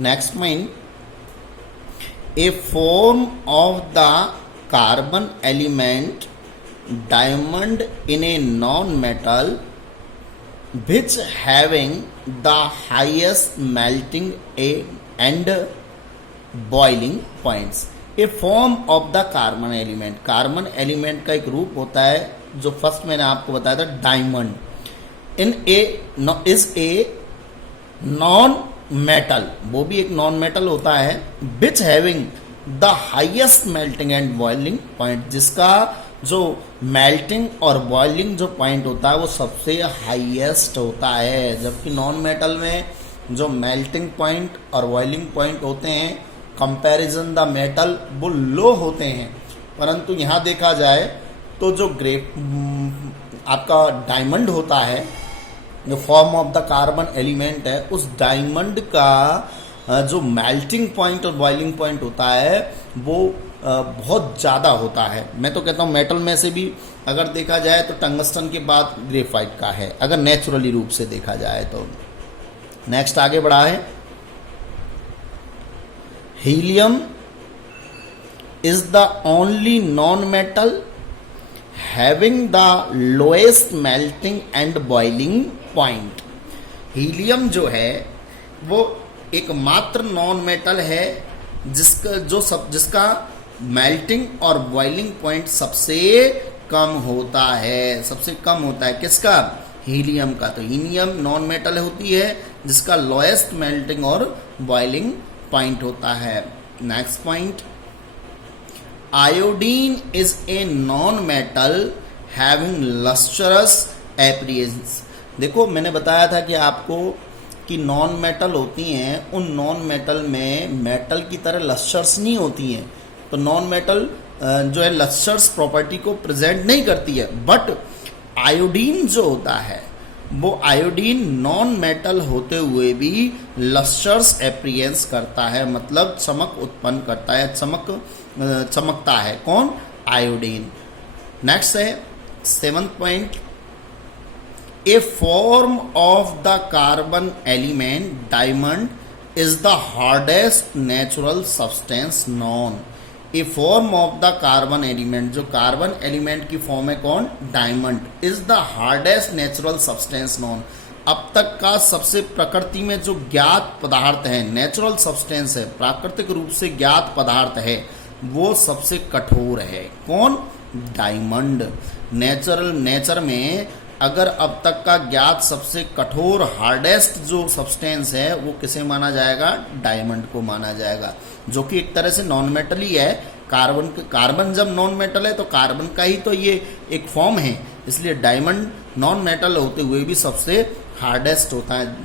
Next point, A form of the carbon element diamond in a non metal which having the highest melting and boiling points. A form of the carbon element, carbon element का एक रूप होता है जो first मैंने आपको बताया था diamond, in A is a non metal, वो भी एक नॉन मेटल होता है, which having the highest melting and boiling point, जिसका जो मेल्टिंग और बॉइलिंग जो पॉइंट होता है वो सबसे हाईएस्ट होता है। जबकि नॉन मेटल में जो मेल्टिंग पॉइंट और बॉइलिंग पॉइंट होते हैं कंपैरिजन द मेटल वो लो होते हैं, परंतु यहाँ देखा जाए तो जो आपका डायमंड होता है, जो form of the carbon element है, उस डायमंड का जो मेल्टिंग पॉइंट और बॉइलिंग पॉइंट होता है वो बहुत ज़्यादा होता है। मैं तो कहता हूँ मेटल में से भी अगर देखा जाए तो टंगस्टन के बाद ग्रेफाइट का है, अगर नेचुरली रूप से देखा जाए तो। नेक्स्ट आगे बढ़ा है, helium is the only non metal having the lowest melting and boiling point. Helium जो है वो एकमात्र नॉन मेटल है जिसका मेल्टिंग और बॉइलिंग पॉइंट सबसे कम होता है, सबसे कम होता है किसका? हीलियम का। तो हीलियम नॉन मेटल होती है जिसका लोएस्ट मेल्टिंग और बॉइलिंग पॉइंट होता है। Next point, iodine is a non metal having lustrous appearance. देखो मैंने बताया था कि आपको कि नॉन मेटल होती हैं, उन नॉन मेटल में मेटल की तरह लस्टर्स नहीं होती हैं, तो नॉन मेटल जो है लस्टर्स प्रॉपर्टी को प्रेजेंट नहीं करती है। बट आयोडीन जो होता है वो आयोडीन नॉन मेटल होते हुए भी लस्टर्स अपीयरेंस करता है, मतलब चमक उत्पन्न करता है, चमकता है। कौन? आयोडीन। नेक्स्ट है 7th point, A form of the carbon element diamond is the hardest natural substance non. A form of the carbon element, जो कार्बन एलिमेंट की फॉर्म है कौन? Diamond, is the hardest natural substance non. अब तक का सबसे प्रकृति में जो ज्ञात पदार्थ है, नेचुरल सब्सटेंस है, प्राकृतिक रूप से ज्ञात पदार्थ है, वो सबसे कठोर है। कौन? डायमंड। नेचर में अगर अब तक का ज्ञात सबसे कठोर हार्डेस्ट जो सब्सटेंस है वो किसे माना जाएगा? डायमंड को माना जाएगा, जो कि एक तरह से नॉन मेटल ही है। कार्बन जब नॉन मेटल है तो कार्बन का ही तो ये एक फॉर्म है, इसलिए डायमंड नॉन मेटल होते हुए भी सबसे हार्डेस्ट होता है।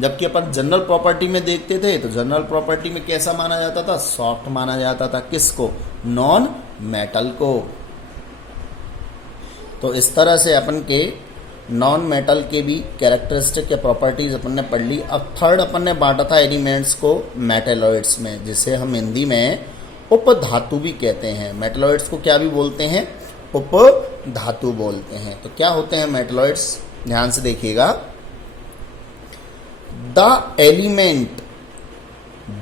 जबकि अपन जनरल प्रॉपर्टी में देखते थे तो जनरल प्रॉपर्टी में कैसा माना जाता था? सॉफ्ट माना जाता था। किसको? नॉन मेटल को। तो इस तरह से अपन के नॉन मेटल के भी कैरेक्टरिस्टिक या प्रॉपर्टीज अपन ने पढ़ ली। अब थर्ड अपन ने बांटा था एलिमेंट्स को मेटेलॉइड्स में, जिसे हम हिंदी में उपधातु भी कहते हैं। मेटेलॉइड्स को क्या भी बोलते हैं? उपधातु बोलते हैं। तो क्या होते हैं मेटेलॉइड्स? ध्यान से देखिएगा, the element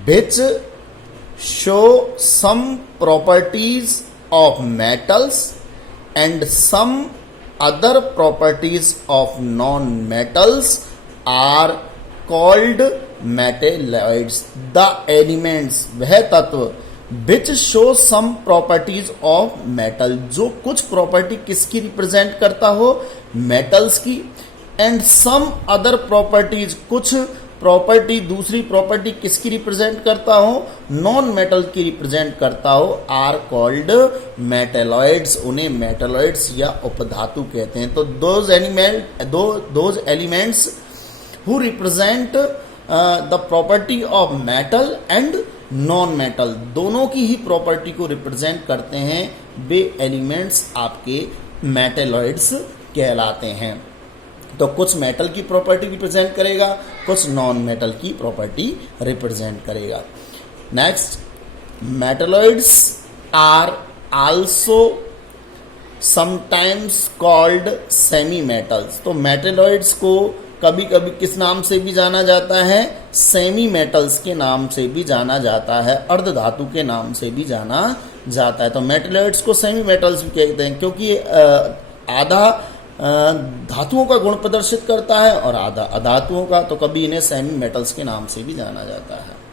which show some properties of metals and some other properties of non-metals are called metalloids. The elements, वह तत्व which show some properties of metal, जो कुछ प्रॉपर्टी किसकी रिप्रेजेंट करता हो? मेटल्स की। and some other properties, कुछ property, दूसरी प्रॉपर्टी किसकी रिप्रेजेंट करता हो? नॉन मेटल की रिप्रेजेंट करता हो। आर कॉल्ड मेटेलॉइड्स, उन्हें मेटेलॉइड्स या उपधातु कहते हैं। तो those elements who represent the property of metal and non metal, दोनों की ही प्रॉपर्टी को रिप्रेजेंट करते हैं, वे एलिमेंट्स आपके मेटेलॉइड्स कहलाते हैं। तो कुछ मेटल की प्रॉपर्टी रिप्रेजेंट करेगा, कुछ नॉन मेटल की प्रॉपर्टी रिप्रेजेंट करेगा। Next, metalloids are also sometimes called semi metals. तो मेटलॉइड्स को कभी कभी किस नाम से भी जाना जाता है, सेमी मेटल्स के नाम से भी जाना जाता है, अर्ध धातु के नाम से भी जाना जाता है। तो मेटलॉइड्स को सेमी मेटल्स भी कहते हैं क्योंकि ये आधा धातुओं का गुण प्रदर्शित करता है और आधा अधातुओं का, तो कभी इन्हें सेमी मेटल्स के नाम से भी जाना जाता है।